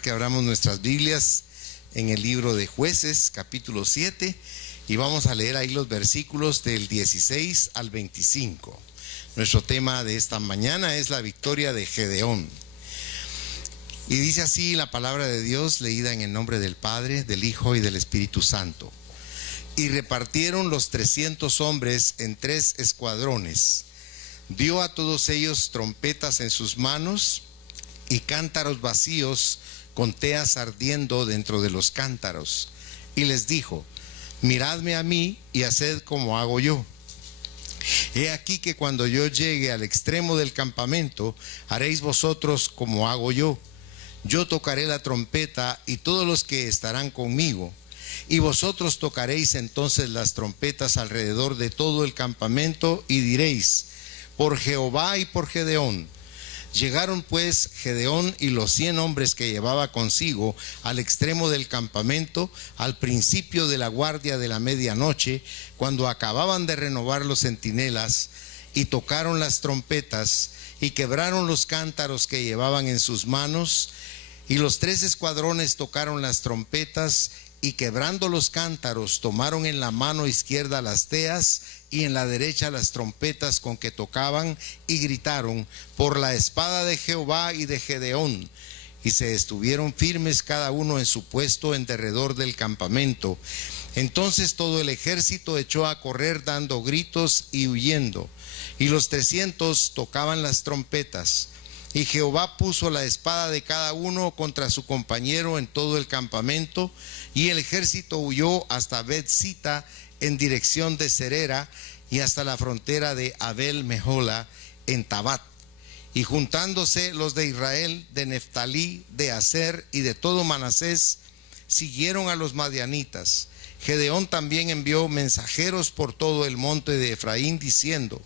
invitar que abramos nuestras Biblias en el libro de Jueces, capítulo 7, y vamos a leer ahí los versículos del 16 al 25. Nuestro tema de esta mañana es la victoria de Gedeón. Y dice así la palabra de Dios, leída en el nombre del Padre, del Hijo y del Espíritu Santo. Y repartieron los 300 hombres en 3 escuadrones. Dio a todos ellos trompetas en sus manos y cántaros vacíos con teas ardiendo dentro de los cántaros. Y les dijo: miradme a mí y haced como hago yo. He aquí que cuando yo llegue al extremo del campamento, haréis vosotros como hago yo. Yo tocaré la trompeta y todos los que estarán conmigo, y vosotros tocaréis entonces las trompetas alrededor de todo el campamento y diréis: por Jehová y por Gedeón. Llegaron pues Gedeón y los 100 hombres que llevaba consigo al extremo del campamento al principio de la guardia de la medianoche, cuando acababan de renovar los centinelas, y tocaron las trompetas y quebraron los cántaros que llevaban en sus manos. Y los 3 escuadrones tocaron las trompetas y quebrando los cántaros tomaron en la mano izquierda las teas y en la derecha las trompetas con que tocaban, y gritaron: por la espada de Jehová y de Gedeón. Y se estuvieron firmes cada uno en su puesto en derredor del campamento. Entonces todo el ejército echó a correr dando gritos y huyendo, y los 300 tocaban las trompetas. Y Jehová puso la espada de cada uno contra su compañero en todo el campamento, y el ejército huyó hasta Bet-sita en dirección de Serera, y hasta la frontera de Abel Mehola en Tabat. Y juntándose los de Israel, de Neftalí, de Aser y de todo Manasés, siguieron a los madianitas. Gedeón también envió mensajeros por todo el monte de Efraín, diciendo: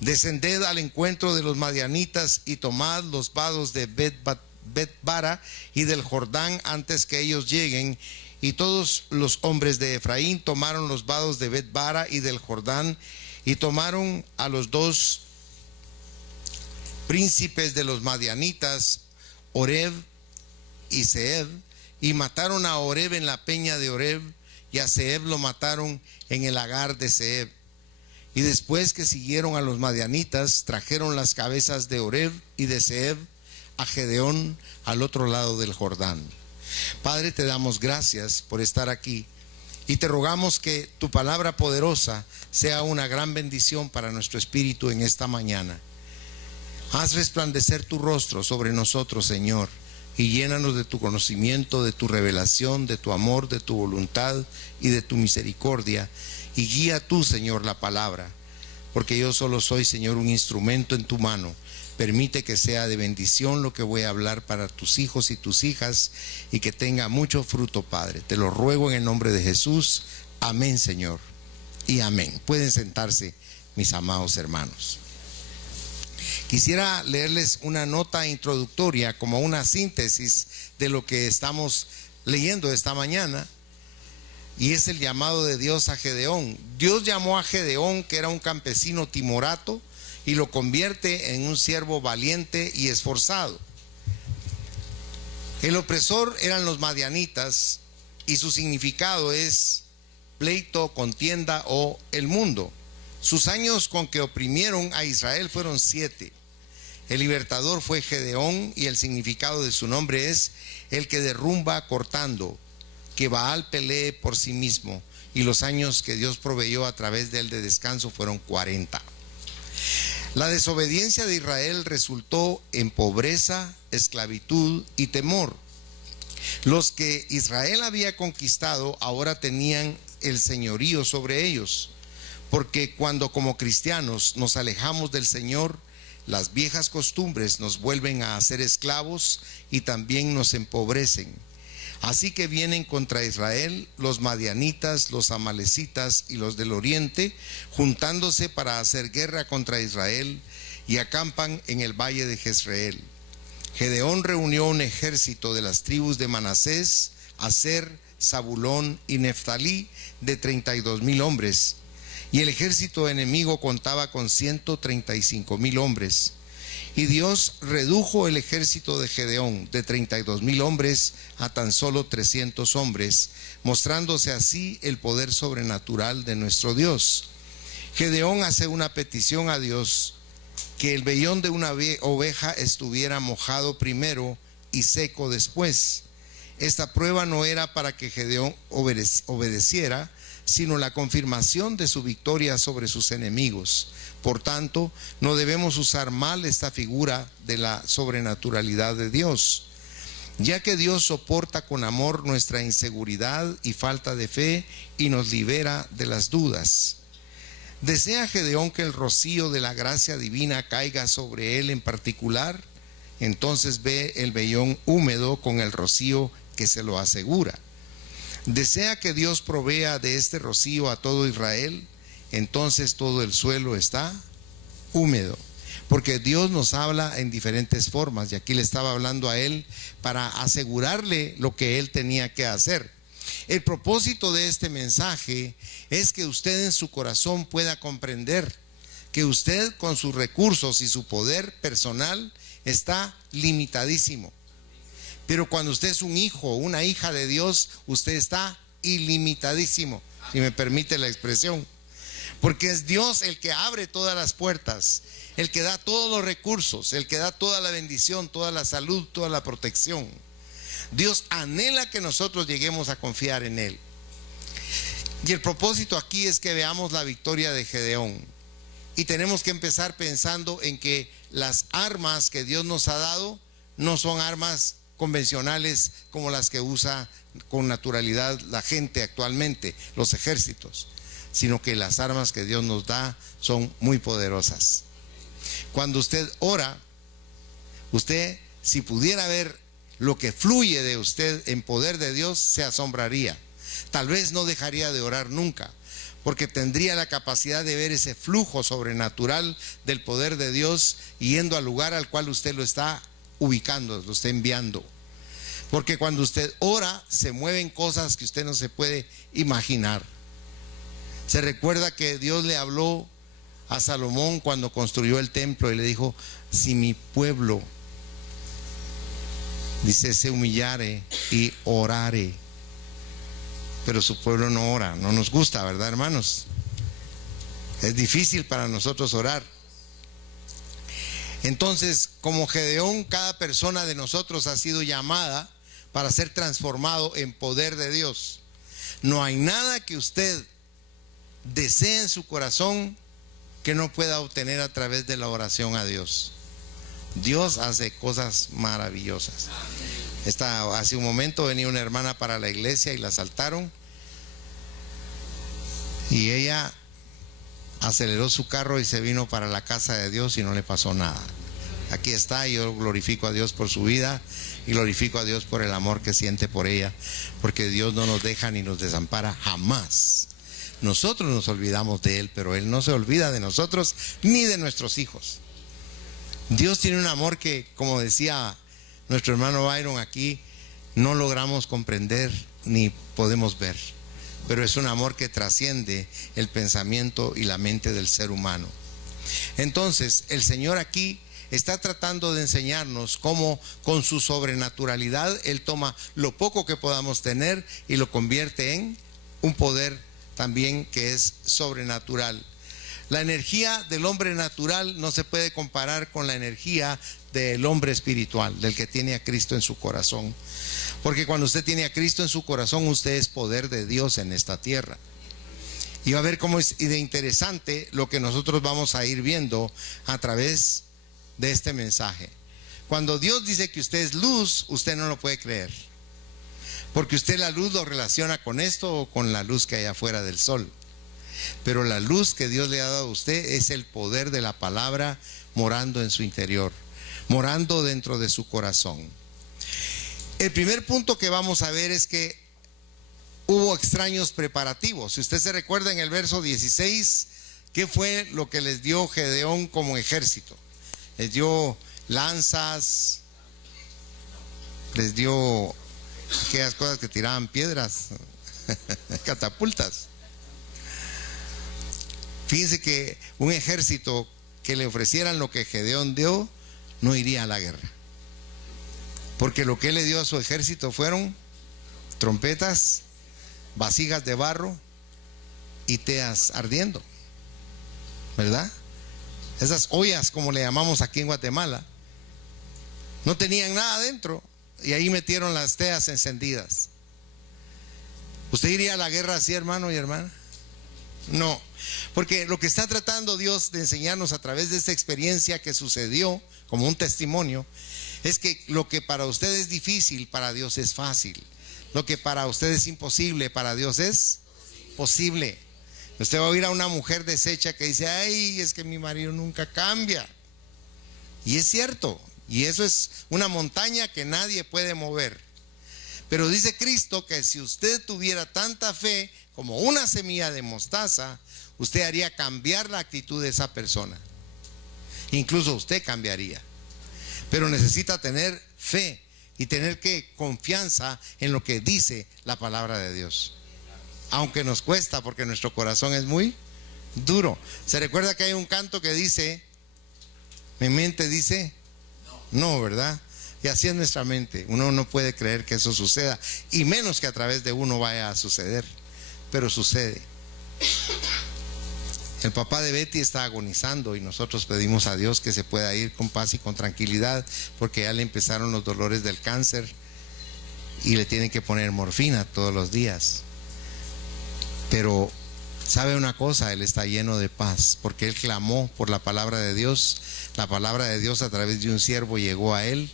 descended al encuentro de los madianitas y tomad los vados de Bet-bara y del Jordán antes que ellos lleguen. Y todos los hombres de Efraín tomaron los vados de Bet-bara y del Jordán, y tomaron a los 2 príncipes de los madianitas, Oreb y Zeeb, y mataron a Oreb en la peña de Oreb, y a Zeeb lo mataron en el lagar de Zeeb. Y después que siguieron a los madianitas, trajeron las cabezas de Oreb y de Zeeb a Gedeón al otro lado del Jordán. Padre, te damos gracias por estar aquí y te rogamos que tu palabra poderosa sea una gran bendición para nuestro espíritu en esta mañana. Haz resplandecer tu rostro sobre nosotros, Señor, y llénanos de tu conocimiento, de tu revelación, de tu amor, de tu voluntad y de tu misericordia. Y guía tú, Señor, la palabra, porque yo solo soy, Señor, un instrumento en tu mano. Permite que sea de bendición lo que voy a hablar para tus hijos y tus hijas, y que tenga mucho fruto, Padre. Te lo ruego en el nombre de Jesús. Amén, Señor, y amén. Pueden sentarse, mis amados hermanos. Quisiera leerles una nota introductoria como una síntesis de lo que estamos leyendo esta mañana. Y es el llamado de Dios a Gedeón. Dios llamó a Gedeón, que era un campesino timorato, y lo convierte en un siervo valiente y esforzado. El opresor eran los madianitas, y su significado es pleito, contienda o el mundo. Sus años con que oprimieron a Israel fueron 7. El libertador fue Gedeón, y el significado de su nombre es el que derrumba cortando, que Baal pelee por sí mismo, y los años que Dios proveyó a través de él de descanso fueron 40. La desobediencia de Israel resultó en pobreza, esclavitud y temor. Los que Israel había conquistado ahora tenían el señorío sobre ellos, porque cuando como cristianos nos alejamos del Señor, las viejas costumbres nos vuelven a hacer esclavos y también nos empobrecen. Así que vienen contra Israel los madianitas, los amalecitas y los del oriente, juntándose para hacer guerra contra Israel, y acampan en el valle de Jezreel. Gedeón reunió un ejército de las tribus de Manasés, Aser, Zabulón y Neftalí de 32,000 hombres, y el ejército enemigo contaba con 135,000 hombres. Y Dios redujo el ejército de Gedeón de 32,000 hombres a tan solo 300 hombres, mostrándose así el poder sobrenatural de nuestro Dios. Gedeón hace una petición a Dios: que el vellón de una oveja estuviera mojado primero y seco después. Esta prueba no era para que Gedeón obedeciera, sino la confirmación de su victoria sobre sus enemigos. Por tanto, no debemos usar mal esta figura de la sobrenaturalidad de Dios, ya que Dios soporta con amor nuestra inseguridad y falta de fe y nos libera de las dudas. ¿Desea Gedeón que el rocío de la gracia divina caiga sobre él en particular? Entonces ve el vellón húmedo con el rocío que se lo asegura. ¿Desea que Dios provea de este rocío a todo Israel? Entonces todo el suelo está húmedo. Porque Dios nos habla en diferentes formas, y aquí le estaba hablando a él para asegurarle lo que él tenía que hacer. El propósito de este mensaje es que usted en su corazón pueda comprender que usted, con sus recursos y su poder personal, está limitadísimo. Pero cuando usted es un hijo o una hija de Dios, usted está ilimitadísimo, si me permite la expresión. Porque es Dios el que abre todas las puertas, el que da todos los recursos, el que da toda la bendición, toda la salud, toda la protección. Dios anhela que nosotros lleguemos a confiar en Él. Y el propósito aquí es que veamos la victoria de Gedeón. Y tenemos que empezar pensando en que las armas que Dios nos ha dado no son armas convencionales como las que usa con naturalidad la gente actualmente, los ejércitos, sino que las armas que Dios nos da son muy poderosas. Cuando usted ora, usted, si pudiera ver lo que fluye de usted en poder de Dios, se asombraría. Tal vez no dejaría de orar nunca, porque tendría la capacidad de ver ese flujo sobrenatural del poder de Dios yendo al lugar al cual usted lo está ubicando, lo está enviando. Porque cuando usted ora, se mueven cosas que usted no se puede imaginar. Se recuerda que Dios le habló a Salomón cuando construyó el templo y le dijo: si mi pueblo, dice, se humillare y orare. Pero su pueblo no ora. No nos gusta, ¿verdad, hermanos? Es difícil para nosotros orar. Entonces, como Gedeón, cada persona de nosotros ha sido llamada para ser transformado en poder de Dios. No hay nada que usted desee en su corazón que no pueda obtener a través de la oración a Dios. Dios hace cosas maravillosas. Hace un momento venía una hermana para la iglesia y la asaltaron, y ella aceleró su carro y se vino para la casa de Dios y no le pasó nada. Aquí está, y yo glorifico a Dios por su vida y glorifico a Dios por el amor que siente por ella, porque Dios no nos deja ni nos desampara jamás. Nosotros nos olvidamos de Él, pero Él no se olvida de nosotros ni de nuestros hijos. Dios tiene un amor que, como decía nuestro hermano Byron aquí, no logramos comprender ni podemos ver, pero es un amor que trasciende el pensamiento y la mente del ser humano. Entonces, el Señor aquí está tratando de enseñarnos cómo con su sobrenaturalidad Él toma lo poco que podamos tener y lo convierte en un poder también que es sobrenatural. La energía del hombre natural no se puede comparar con la energía del hombre espiritual, del que tiene a Cristo en su corazón. Porque cuando usted tiene a Cristo en su corazón, usted es poder de Dios en esta tierra. Y va a ver cómo es de interesante lo que nosotros vamos a ir viendo a través de este mensaje. Cuando Dios dice que usted es luz, usted no lo puede creer, porque usted la luz lo relaciona con esto o con la luz que hay afuera del sol. Pero la luz que Dios le ha dado a usted es el poder de la palabra morando en su interior, morando dentro de su corazón. El primer punto que vamos a ver es que hubo extraños preparativos. Si usted se recuerda en el verso 16, ¿qué fue lo que les dio Gedeón como ejército? Les dio lanzas, les dio aquellas cosas que tiraban piedras, catapultas. Fíjense que un ejército que le ofrecieran lo que Gedeón dio, no iría a la guerra. Porque lo que él le dio a su ejército fueron trompetas, vasijas de barro y teas ardiendo, ¿verdad? Esas ollas, como le llamamos aquí en Guatemala, no tenían nada adentro y ahí metieron las teas encendidas. ¿Usted iría a la guerra así, hermano y hermana? No, porque lo que está tratando Dios de enseñarnos a través de esta experiencia que sucedió como un testimonio es que lo que para usted es difícil, para Dios es fácil. Lo que para usted es imposible, para Dios es posible. Usted va a oír a una mujer deshecha que dice: ay, es que mi marido nunca cambia. Y es cierto, y eso es una montaña que nadie puede mover. Pero dice Cristo que si usted tuviera tanta fe como una semilla de mostaza, usted haría cambiar la actitud de esa persona. Incluso usted cambiaría. Pero necesita tener fe y tener confianza en lo que dice la palabra de Dios. Aunque nos cuesta, porque nuestro corazón es muy duro. ¿Se recuerda que hay un canto que dice, mi mente dice no, ¿verdad? Y así es nuestra mente. Uno no puede creer que eso suceda, y menos que a través de uno vaya a suceder, pero sucede. El papá de Betty está agonizando y nosotros pedimos a Dios que se pueda ir con paz y con tranquilidad, porque ya le empezaron los dolores del cáncer y le tienen que poner morfina todos los días. Pero sabe una cosa, él está lleno de paz porque él clamó por la palabra de Dios. La palabra de Dios a través de un siervo llegó a él,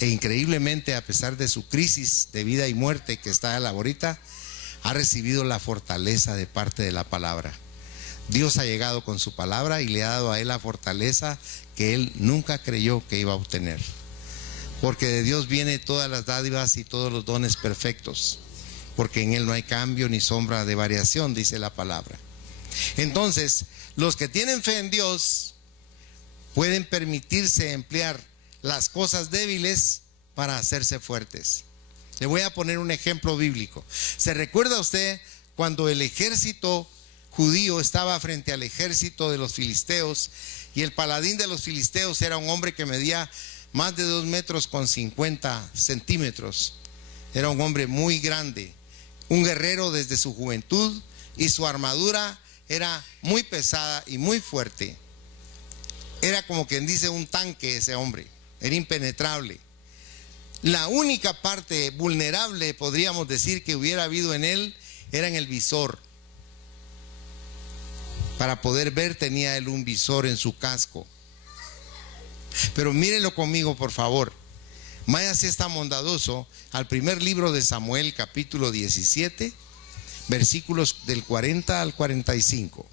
e increíblemente, a pesar de su crisis de vida y muerte que está ahorita, ha recibido la fortaleza de parte de la palabra. Dios ha llegado con su palabra y le ha dado a él la fortaleza que él nunca creyó que iba a obtener, porque de Dios vienen todas las dádivas y todos los dones perfectos, porque en él no hay cambio ni sombra de variación, dice la palabra. Entonces, los que tienen fe en Dios pueden permitirse emplear las cosas débiles para hacerse fuertes. Le voy a poner un ejemplo bíblico. ¿Se recuerda usted cuando el ejército judío estaba frente al ejército de los filisteos, y el paladín de los filisteos era un hombre que medía más de 2 metros con 50 centímetros? Era un hombre muy grande, un guerrero desde su juventud, y su armadura era muy pesada y muy fuerte. Era como quien dice un tanque. Ese hombre era impenetrable. La única parte vulnerable, podríamos decir, que hubiera habido en él era en el visor. Para poder ver tenía él un visor en su casco. Pero mírenlo conmigo, por favor. Váyase, está bondadoso, al primer libro de Samuel, capítulo 17, versículos del 40 al 45.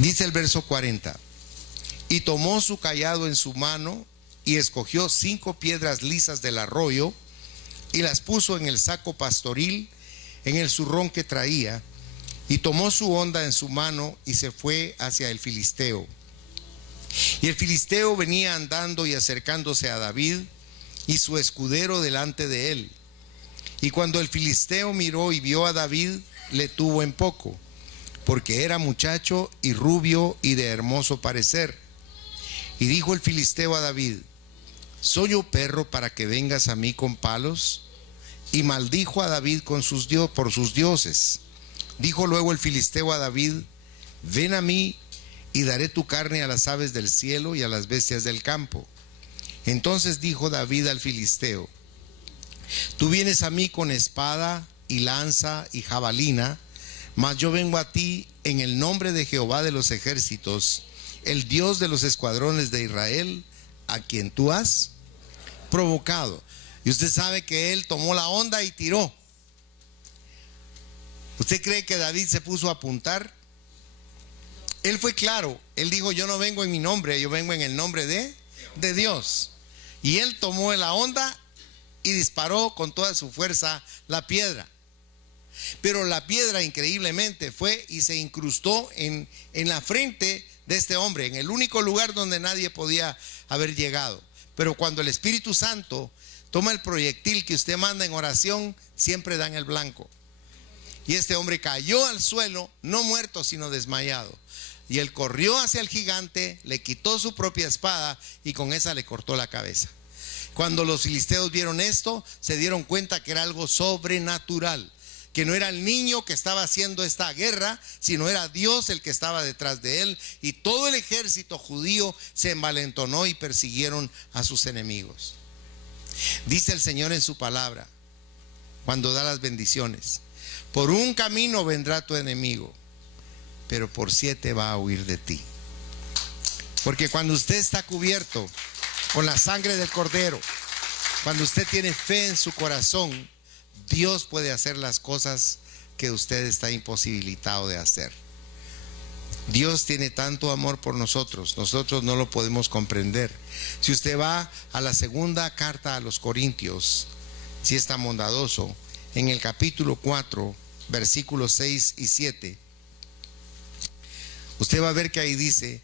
Dice el verso 40: y tomó su cayado en su mano y escogió 5 piedras lisas del arroyo y las puso en el saco pastoril, en el zurrón que traía, y tomó su honda en su mano y se fue hacia el filisteo. Y el filisteo venía andando y acercándose a David y su escudero delante de él. Y cuando el filisteo miró y vio a David, le tuvo en poco, porque era muchacho y rubio y de hermoso parecer. Y dijo el filisteo a David: ¿soy yo perro para que vengas a mí con palos? Y maldijo a David por sus dioses. Dijo luego el filisteo a David: ven a mí y daré tu carne a las aves del cielo y a las bestias del campo. Entonces dijo David al filisteo: tú vienes a mí con espada y lanza y jabalina, mas yo vengo a ti en el nombre de Jehová de los ejércitos, el Dios de los escuadrones de Israel, a quien tú has provocado. Y usted sabe que él tomó la honda y tiró. ¿Usted cree que David se puso a apuntar? Él fue claro. Él dijo: yo no vengo en mi nombre, yo vengo en el nombre de Dios. Y él tomó la honda y disparó con toda su fuerza la piedra. Pero la piedra, increíblemente, fue y se incrustó en la frente de este hombre, en el único lugar donde nadie podía haber llegado. Pero cuando el Espíritu Santo toma el proyectil que usted manda en oración, siempre dan el blanco. Y este hombre cayó al suelo, no muerto, sino desmayado. y él corrió hacia el gigante, le quitó su propia espada y con esa le cortó la cabeza. Cuando los filisteos vieron esto, se dieron cuenta que era algo sobrenatural, que no era el niño que estaba haciendo esta guerra, sino era Dios el que estaba detrás de él, y todo el ejército judío se envalentonó y persiguieron a sus enemigos. Dice el Señor en su palabra, cuando da las bendiciones: por un camino vendrá tu enemigo, pero por 7 va a huir de ti. Porque cuando usted está cubierto con la sangre del Cordero, cuando usted tiene fe en su corazón, Dios puede hacer las cosas que usted está imposibilitado de hacer. Dios tiene tanto amor por nosotros, nosotros no lo podemos comprender. Si usted va a la segunda carta a los Corintios, si es tan bondadoso, en el capítulo 4, versículos 6 y 7, usted va a ver que ahí dice: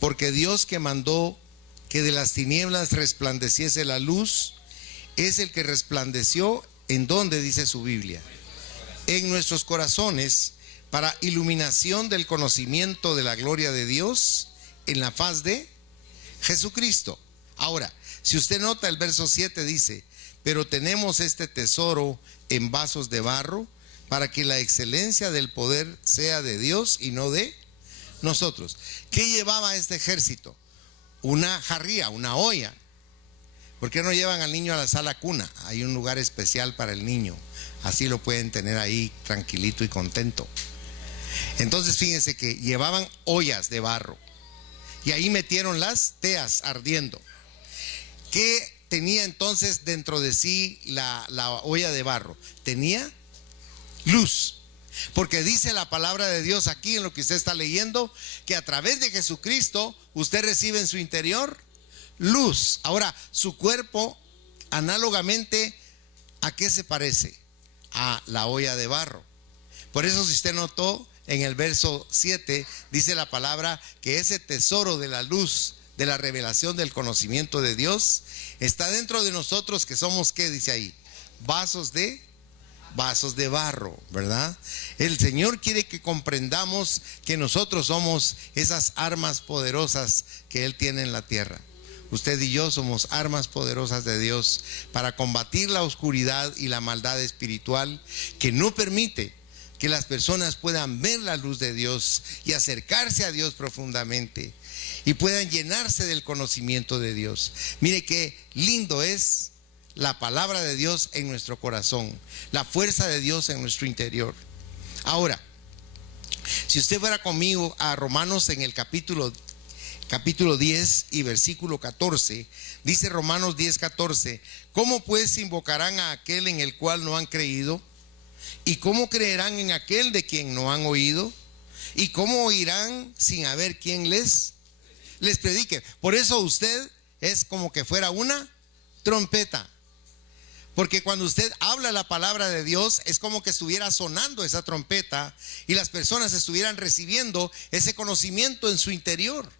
porque Dios, que mandó que de las tinieblas resplandeciese la luz, es el que resplandeció, ¿en dónde dice su Biblia? En nuestros corazones, para iluminación del conocimiento de la gloria de Dios en la faz de Jesucristo. Ahora, si usted nota el verso 7 dice: pero tenemos este tesoro en vasos de barro, para que la excelencia del poder sea de Dios y no de nosotros. ¿Qué llevaba este ejército? Una jarría, una olla. ¿Por qué no llevan al niño a la sala cuna? Hay un lugar especial para el niño, así lo pueden tener ahí tranquilito y contento. Entonces fíjense que llevaban ollas de barro y ahí metieron las teas ardiendo. ¿Qué tenía entonces dentro de sí la olla de barro? Tenía luz. Porque dice la palabra de Dios aquí en lo que usted está leyendo, que a través de Jesucristo usted recibe en su interior luz. Ahora, su cuerpo, análogamente, ¿a qué se parece? A la olla de barro. Por eso, si usted notó, en el verso 7 dice la palabra que ese tesoro de la luz, de la revelación del conocimiento de Dios, está dentro de nosotros, que somos, ¿qué dice ahí? Vasos de barro, ¿verdad? El Señor quiere que comprendamos que nosotros somos esas armas poderosas que Él tiene en la tierra. Usted y yo somos armas poderosas de Dios para combatir la oscuridad y la maldad espiritual que no permite que las personas puedan ver la luz de Dios y acercarse a Dios profundamente y puedan llenarse del conocimiento de Dios. Mire qué lindo es la palabra de Dios en nuestro corazón, la fuerza de Dios en nuestro interior. Ahora, si usted fuera conmigo a Romanos en el capítulo 10 y versículo 14, dice Romanos 10:14: ¿cómo pues invocarán a aquel en el cual no han creído? ¿Y cómo creerán en aquel de quien no han oído? ¿Y cómo oirán sin haber quien les predique? Por eso usted es como que fuera una trompeta. Porque cuando usted habla la palabra de Dios, es como que estuviera sonando esa trompeta y las personas estuvieran recibiendo ese conocimiento en su interior.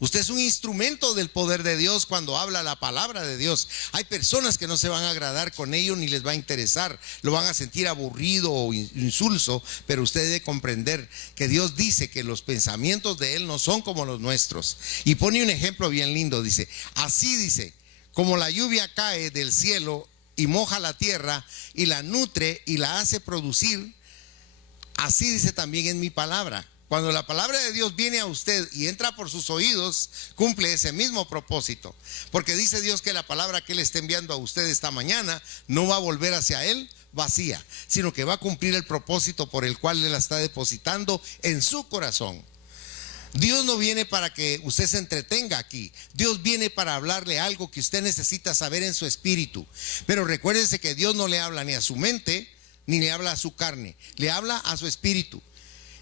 Usted es un instrumento del poder de Dios cuando habla la palabra de Dios. Hay personas que no se van a agradar con ello ni les va a interesar, lo van a sentir aburrido o insulso, pero usted debe comprender que Dios dice que los pensamientos de Él no son como los nuestros. Y pone un ejemplo bien lindo, dice: así dice, como la lluvia cae del cielo y moja la tierra y la nutre y la hace producir, así dice también en mi palabra. Cuando la palabra de Dios viene a usted y entra por sus oídos, cumple ese mismo propósito. Porque dice Dios que la palabra que Él está enviando a usted esta mañana no va a volver hacia Él vacía, sino que va a cumplir el propósito por el cual Él la está depositando en su corazón. Dios no viene para que usted se entretenga aquí. Dios viene para hablarle algo que usted necesita saber en su espíritu. Pero recuérdese que Dios no le habla ni a su mente, ni le habla a su carne. Le habla a su espíritu.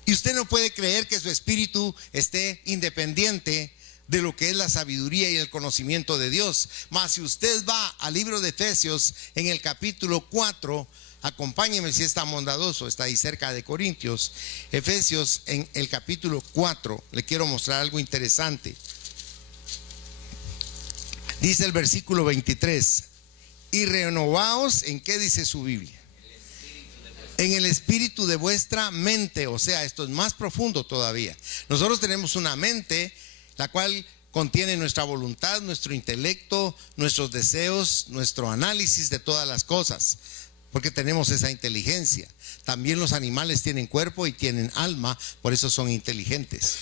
Y usted no puede creer que su espíritu esté independiente de lo que es la sabiduría y el conocimiento de Dios. Mas si usted va al libro de Efesios en el capítulo 4, acompáñeme si es tan bondadoso, está ahí cerca de Corintios. Efesios en el capítulo 4, le quiero mostrar algo interesante. Dice el versículo 23: y renovaos, ¿en qué dice su Biblia? en el espíritu de vuestra mente. O sea, esto es más profundo todavía. Nosotros tenemos una mente la cual contiene nuestra voluntad, nuestro intelecto, nuestros deseos, nuestro análisis de todas las cosas, porque tenemos esa inteligencia. También los animales tienen cuerpo y tienen alma, por eso son inteligentes.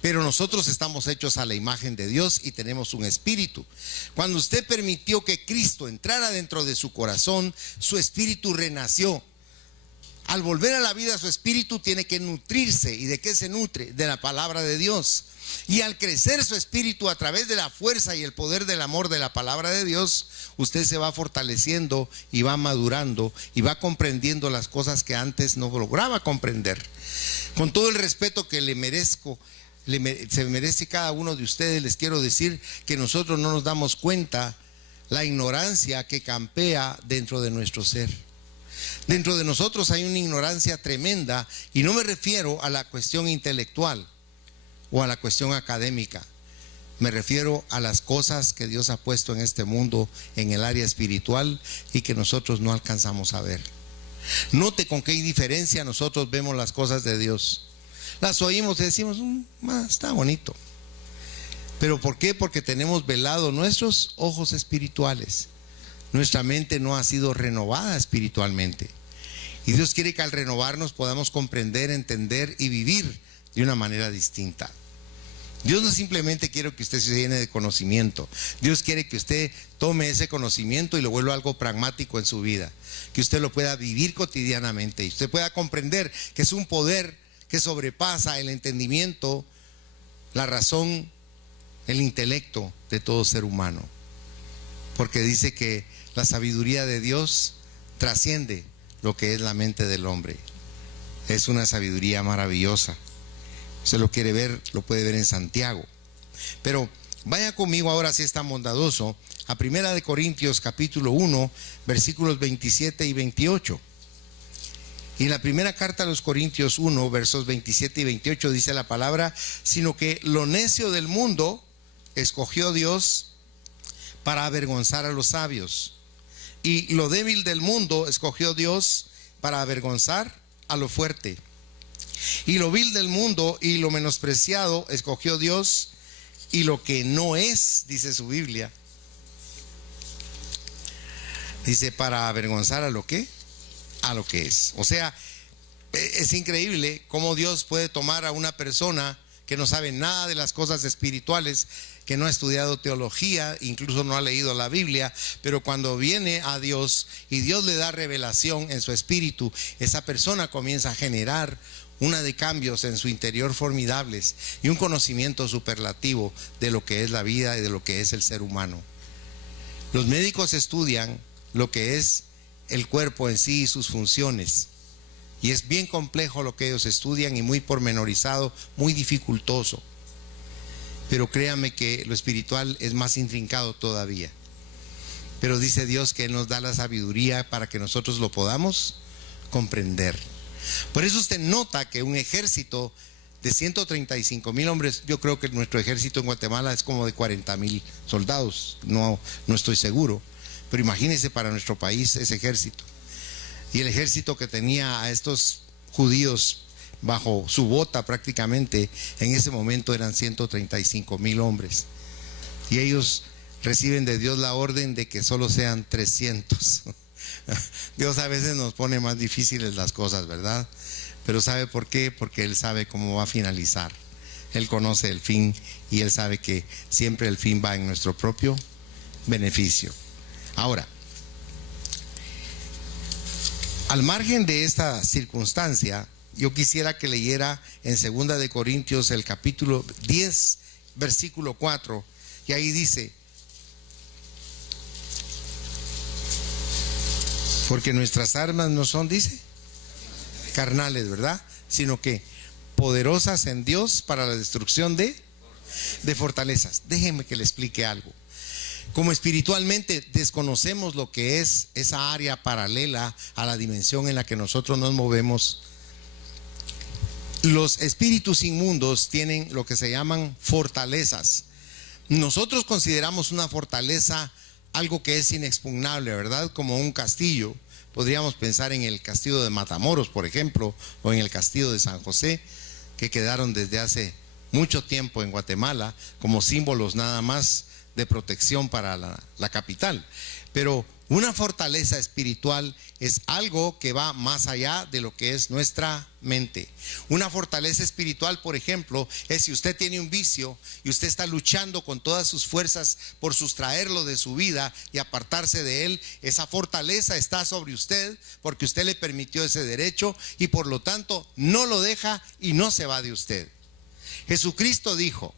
Pero nosotros estamos hechos a la imagen de Dios y tenemos un espíritu. Cuando usted permitió que Cristo entrara dentro de su corazón, su espíritu renació. Al volver a la vida, su espíritu tiene que nutrirse. ¿Y de qué se nutre? De la palabra de Dios. Y al crecer su espíritu a través de la fuerza y el poder del amor de la palabra de Dios, usted se va fortaleciendo y va madurando y va comprendiendo las cosas que antes no lograba comprender. Con todo el respeto que le merezco, se merece cada uno de ustedes, les quiero decir que nosotros no nos damos cuenta la ignorancia que campea dentro de nuestro ser. Dentro de nosotros hay una ignorancia tremenda, y no me refiero a la cuestión intelectual o a la cuestión académica. Me refiero a las cosas que Dios ha puesto en este mundo en el área espiritual y que nosotros no alcanzamos a ver. Note con qué diferencia nosotros vemos las cosas de Dios. Las oímos y decimos, está bonito. ¿Pero por qué? Porque tenemos velados nuestros ojos espirituales. Nuestra mente no ha sido renovada espiritualmente. Y Dios quiere que al renovarnos podamos comprender, entender y vivir de una manera distinta. Dios no simplemente quiere que usted se llene de conocimiento. Dios quiere que usted tome ese conocimiento y lo vuelva algo pragmático en su vida. Que usted lo pueda vivir cotidianamente y usted pueda comprender que es un poder que sobrepasa el entendimiento, la razón, el intelecto de todo ser humano. Porque dice que la sabiduría de Dios trasciende lo que es la mente del hombre. Es una sabiduría maravillosa. Se lo quiere ver, lo puede ver en Santiago. Pero vaya conmigo ahora, si es tan bondadoso, a 1 Corintios capítulo 1, versículos 27 y 28. Y en la primera carta a los Corintios 1, versos 27 y 28 dice la palabra: sino que lo necio del mundo escogió Dios para avergonzar a los sabios, y lo débil del mundo escogió Dios para avergonzar a lo fuerte, y lo vil del mundo y lo menospreciado escogió Dios, y lo que no es, dice su Biblia, dice para avergonzar a lo que, a lo que es. O sea, es increíble cómo Dios puede tomar a una persona que no sabe nada de las cosas espirituales, que no ha estudiado teología, incluso no ha leído la Biblia, pero cuando viene a Dios y Dios le da revelación en su espíritu, esa persona comienza a generar una de cambios en su interior formidables y un conocimiento superlativo de lo que es la vida y de lo que es el ser humano. Los médicos estudian lo que es el cuerpo en sí y sus funciones, y es bien complejo lo que ellos estudian y muy pormenorizado, muy dificultoso. Pero créame que lo espiritual es más intrincado todavía. Pero dice Dios que Él nos da la sabiduría para que nosotros lo podamos comprender. Por eso usted nota que un ejército de 135,000 hombres, yo creo que nuestro ejército en Guatemala es como de 40,000 soldados, no estoy seguro, pero imagínese para nuestro país ese ejército. Y el ejército que tenía a estos judíos bajo su bota prácticamente en ese momento eran 135,000 hombres, y ellos reciben de Dios la orden de que solo sean 300. Dios a veces nos pone más difíciles las cosas, ¿verdad? Pero ¿sabe por qué? Porque Él sabe cómo va a finalizar. Él conoce el fin y Él sabe que siempre el fin va en nuestro propio beneficio. Ahora, al margen de esta circunstancia, yo quisiera que leyera en 2 Corintios el capítulo 10, versículo 4, y ahí dice: porque nuestras armas no son, dice, carnales, ¿verdad? Sino que poderosas en Dios para la destrucción de fortalezas. Déjenme que le explique algo. Como espiritualmente desconocemos lo que es esa área paralela a la dimensión en la que nosotros nos movemos, los espíritus inmundos tienen lo que se llaman fortalezas. Nosotros consideramos una fortaleza algo que es inexpugnable, ¿verdad? Como un castillo, Podríamos pensar en el castillo de Matamoros, por ejemplo, o en el castillo de San José, que quedaron desde hace mucho tiempo en Guatemala como símbolos nada más de protección para la capital. Pero una fortaleza espiritual es algo que va más allá de lo que es nuestra mente. Una fortaleza espiritual, por ejemplo, es si usted tiene un vicio y usted está luchando con todas sus fuerzas por sustraerlo de su vida y apartarse de él. Esa fortaleza está sobre usted porque usted le permitió ese derecho y por lo tanto no lo deja y no se va de usted. Jesucristo dijo: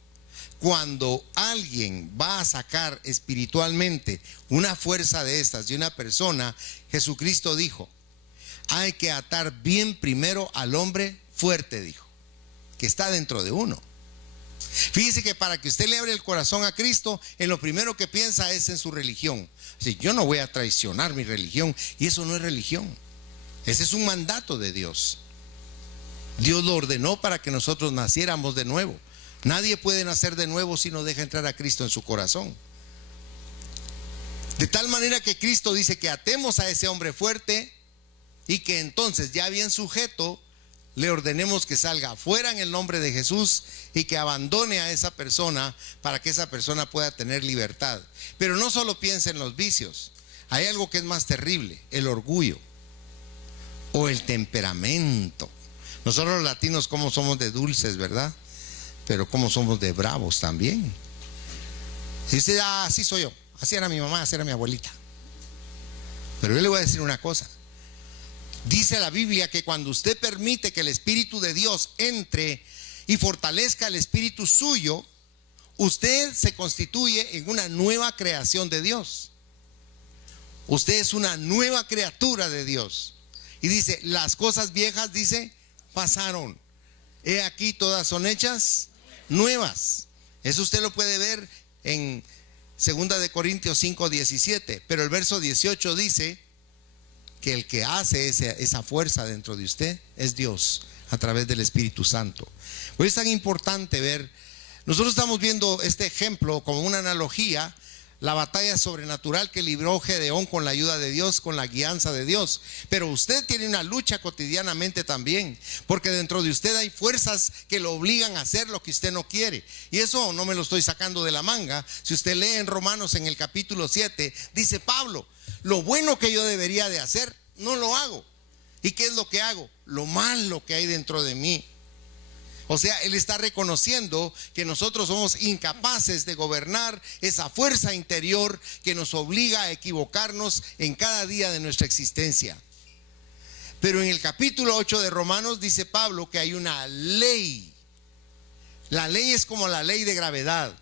cuando alguien va a sacar espiritualmente una fuerza de estas de una persona, Jesucristo dijo: hay que atar bien primero al hombre fuerte, dijo, que está dentro de uno. Fíjese que para que usted le abra el corazón a Cristo, en lo primero que piensa es en su religión. Así, yo no voy a traicionar mi religión, y eso no es religión. Ese es un mandato de Dios. Dios lo ordenó para que nosotros naciéramos de nuevo. Nadie puede nacer de nuevo si no deja entrar a Cristo en su corazón. De tal manera que Cristo dice que atemos a ese hombre fuerte y que entonces, ya bien sujeto, le ordenemos que salga afuera en el nombre de Jesús y que abandone a esa persona para que esa persona pueda tener libertad. Pero no solo piense en los vicios. Hay algo que es más terrible: el orgullo o el temperamento. Nosotros los latinos, como somos de dulces, ¿verdad? Pero como somos de bravos también. Si usted, así soy yo, así era mi mamá, así era mi abuelita. Pero yo le voy a decir una cosa. Dice la Biblia que cuando usted permite que el Espíritu de Dios entre y fortalezca el espíritu suyo, usted se constituye en una nueva creación de Dios. Usted es una nueva criatura de Dios. Y dice: las cosas viejas, dice, pasaron. He aquí, todas son hechas nuevas. Eso usted lo puede ver en 2 de Corintios 5:17. Pero el verso 18 dice que el que hace esa fuerza dentro de usted es Dios a través del Espíritu Santo. Hoy es tan importante ver, nosotros estamos viendo este ejemplo como una analogía, la batalla sobrenatural que libró Gedeón con la ayuda de Dios, con la guianza de Dios. Pero usted tiene una lucha cotidianamente también, porque dentro de usted hay fuerzas que lo obligan a hacer lo que usted no quiere. Y eso no me lo estoy sacando de la manga. Si usted lee en Romanos en el capítulo 7, dice Pablo: lo bueno que yo debería de hacer, no lo hago. ¿Y qué es lo que hago? Lo malo que hay dentro de mí. O sea, él está reconociendo que nosotros somos incapaces de gobernar esa fuerza interior que nos obliga a equivocarnos en cada día de nuestra existencia. Pero en el capítulo 8 de Romanos dice Pablo que hay una ley. La ley es como la ley de gravedad,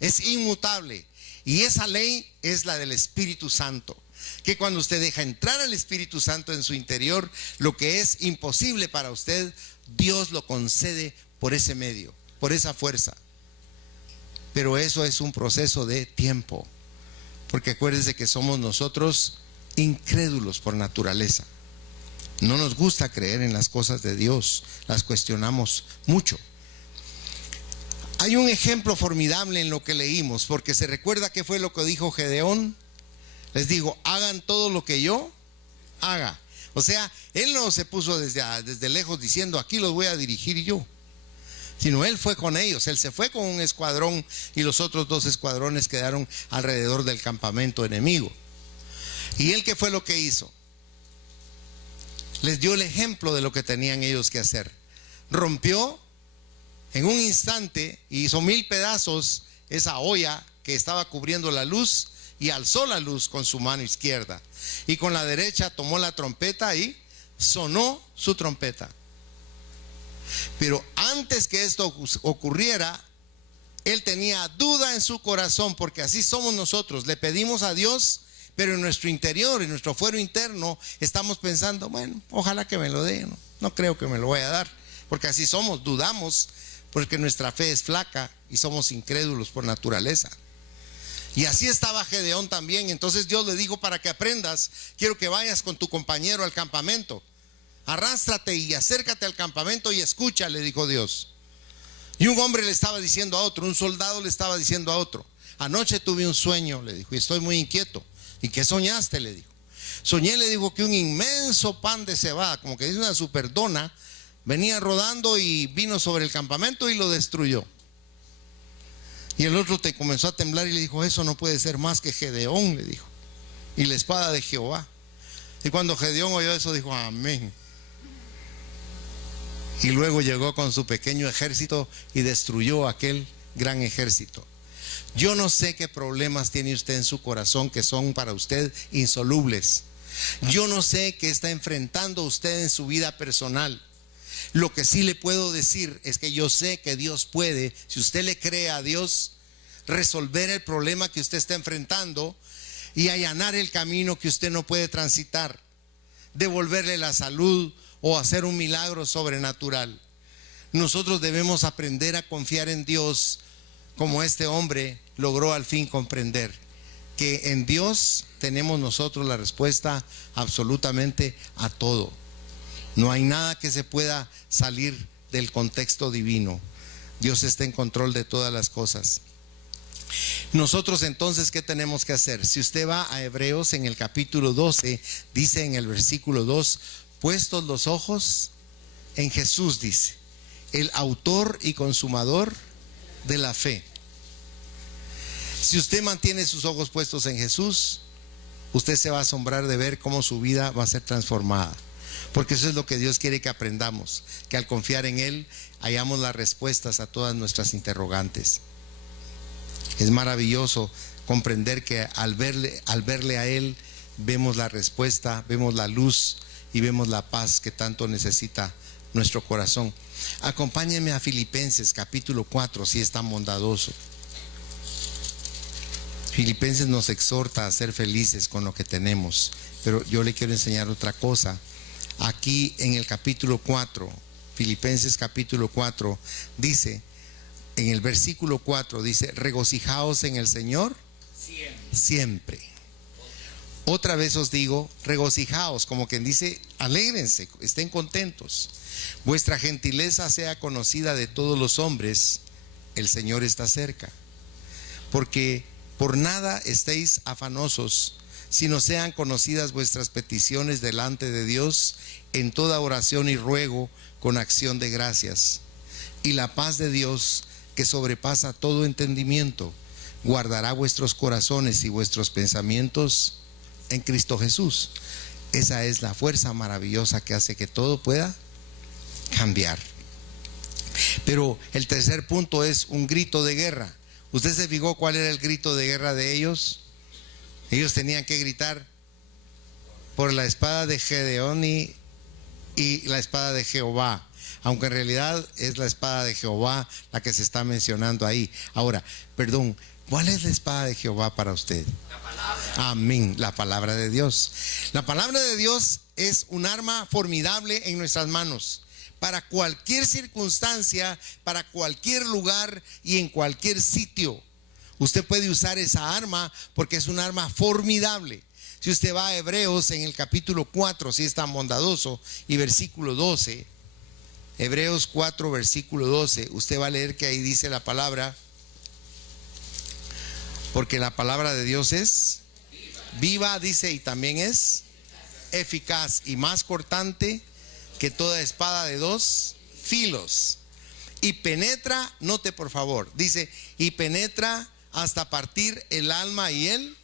es inmutable. Y esa ley es la del Espíritu Santo, que cuando usted deja entrar al Espíritu Santo en su interior, lo que es imposible para usted, Dios lo concede por ese medio, por esa fuerza. Pero eso es un proceso de tiempo, porque acuérdense que somos nosotros incrédulos por naturaleza. No nos gusta creer en las cosas de Dios, las cuestionamos mucho. Hay un ejemplo formidable en lo que leímos, porque se recuerda que fue lo que dijo Gedeón. Les digo: hagan todo lo que yo haga. O sea, él no se puso desde lejos diciendo: aquí los voy a dirigir yo, sino él fue con ellos. Él se fue con un escuadrón y los otros 2 escuadrones quedaron alrededor del campamento enemigo. ¿Y él qué fue lo que hizo? Les dio el ejemplo de lo que tenían ellos que hacer. Rompió en un instante y hizo 1000 pedazos esa olla que estaba cubriendo la luz, y alzó la luz con su mano izquierda, y con la derecha tomó la trompeta y sonó su trompeta. Pero antes que esto ocurriera, él tenía duda en su corazón, porque así somos nosotros. Le pedimos a Dios, pero en nuestro interior, en nuestro fuero interno, estamos pensando: bueno, ojalá que me lo dé, no creo que me lo vaya a dar, porque así somos, dudamos, porque nuestra fe es flaca y somos incrédulos por naturaleza. Y así estaba Gedeón también. Entonces Dios le dijo: para que aprendas, quiero que vayas con tu compañero al campamento. Arrástrate y acércate al campamento y escucha, le dijo Dios. Y un hombre le estaba diciendo a otro, un soldado le estaba diciendo a otro: anoche tuve un sueño, le dijo, y estoy muy inquieto. ¿Y qué soñaste?, le dijo. Soñé, le dijo, que un inmenso pan de cebada, como que es una superdona, venía rodando y vino sobre el campamento y lo destruyó. Y el otro te comenzó a temblar y le dijo, eso no puede ser más que Gedeón, le dijo, y la espada de Jehová. Y cuando Gedeón oyó eso, dijo, amén. Y luego llegó con su pequeño ejército y destruyó aquel gran ejército. Yo no sé qué problemas tiene usted en su corazón que son para usted insolubles. Yo no sé qué está enfrentando usted en su vida personal. Lo que sí le puedo decir es que yo sé que Dios puede, si usted le cree a Dios, resolver el problema que usted está enfrentando y allanar el camino que usted no puede transitar, devolverle la salud o hacer un milagro sobrenatural. Nosotros debemos aprender a confiar en Dios, como este hombre logró al fin comprender que en Dios tenemos nosotros la respuesta absolutamente a todo. No hay nada que se pueda salir del contexto divino. Dios está en control de todas las cosas. Nosotros entonces, ¿qué tenemos que hacer? Si usted va a Hebreos en el capítulo 12, dice en el versículo 2, puestos los ojos en Jesús, dice, el autor y consumador de la fe. Si usted mantiene sus ojos puestos en Jesús, usted se va a asombrar de ver cómo su vida va a ser transformada. Porque eso es lo que Dios quiere que aprendamos, que al confiar en Él hallamos las respuestas a todas nuestras interrogantes. Es maravilloso comprender que al verle a Él vemos la respuesta, vemos la luz y vemos la paz que tanto necesita nuestro corazón. Acompáñenme a Filipenses capítulo 4, si es tan bondadoso. Filipenses nos exhorta a ser felices con lo que tenemos, pero yo le quiero enseñar otra cosa. Aquí en el capítulo 4, Filipenses capítulo 4, dice, en el versículo 4 dice, regocijaos en el Señor siempre. Otra vez os digo, regocijaos, como quien dice, alégrense, estén contentos. Vuestra gentileza sea conocida de todos los hombres, el Señor está cerca. Porque por nada estéis afanosos, sino sean conocidas vuestras peticiones delante de Dios en toda oración y ruego con acción de gracias. Y la paz de Dios, que sobrepasa todo entendimiento, guardará vuestros corazones y vuestros pensamientos en Cristo Jesús. Esa es la fuerza maravillosa que hace que todo pueda cambiar. Pero el tercer punto es un grito de guerra. ¿Usted se fijó cuál era el grito de guerra de ellos? Ellos tenían que gritar por la espada de Gedeón y la espada de Jehová, aunque en realidad es la espada de Jehová la que se está mencionando ahí. Ahora, perdón, ¿cuál es la espada de Jehová para usted? La palabra. Amén, la palabra de Dios. La palabra de Dios es un arma formidable en nuestras manos, para cualquier circunstancia, para cualquier lugar y en cualquier sitio. Usted puede usar esa arma porque es un arma formidable. Si usted va a Hebreos en el capítulo 4, si es tan bondadoso, y versículo 12, Hebreos 4, versículo 12, usted va a leer que ahí dice la palabra, porque la palabra de Dios es viva, dice, y también es eficaz y más cortante que toda espada de dos filos, y penetra, note por favor, dice, y penetra hasta partir el alma y el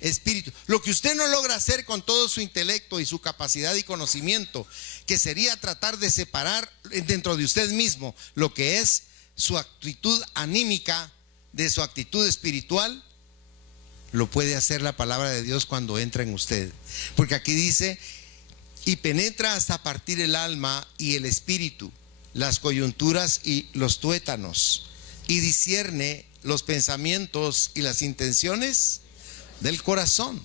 espíritu. Lo que usted no logra hacer con todo su intelecto y su capacidad y conocimiento, que sería tratar de separar dentro de usted mismo lo que es su actitud anímica de su actitud espiritual, lo puede hacer la palabra de Dios cuando entra en usted. Porque aquí dice, y penetra hasta partir el alma y el espíritu, las coyunturas y los tuétanos, y discierne los pensamientos y las intenciones del corazón.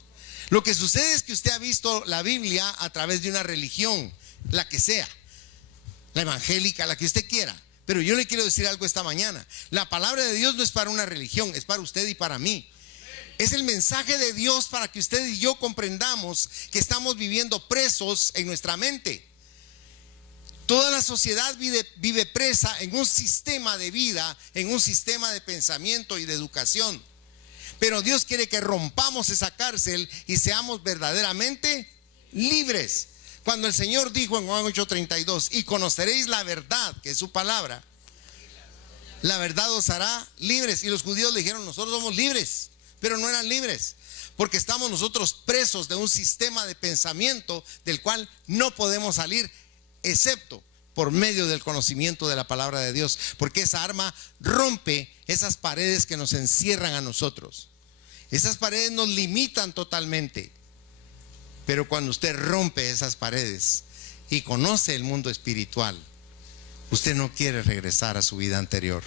Lo que sucede es que usted ha visto la Biblia a través de una religión, la que sea, la evangélica, la que usted quiera. Pero yo le quiero decir algo esta mañana. La palabra de Dios no es para una religión, es para usted y para mí. Es el mensaje de Dios para que usted y yo comprendamos que estamos viviendo presos en nuestra mente. Toda la sociedad vive presa en un sistema de vida, en un sistema de pensamiento y de educación. Pero Dios quiere que rompamos esa cárcel y seamos verdaderamente libres. Cuando el Señor dijo en Juan 8:32, y conoceréis la verdad, que es su palabra, la verdad os hará libres. Y los judíos le dijeron, nosotros somos libres, pero no eran libres, porque estamos nosotros presos de un sistema de pensamiento del cual no podemos salir, excepto por medio del conocimiento de la palabra de Dios, porque esa arma rompe esas paredes que nos encierran a nosotros. Esas paredes nos limitan totalmente. Pero cuando usted rompe esas paredes y conoce el mundo espiritual, usted no quiere regresar a su vida anterior,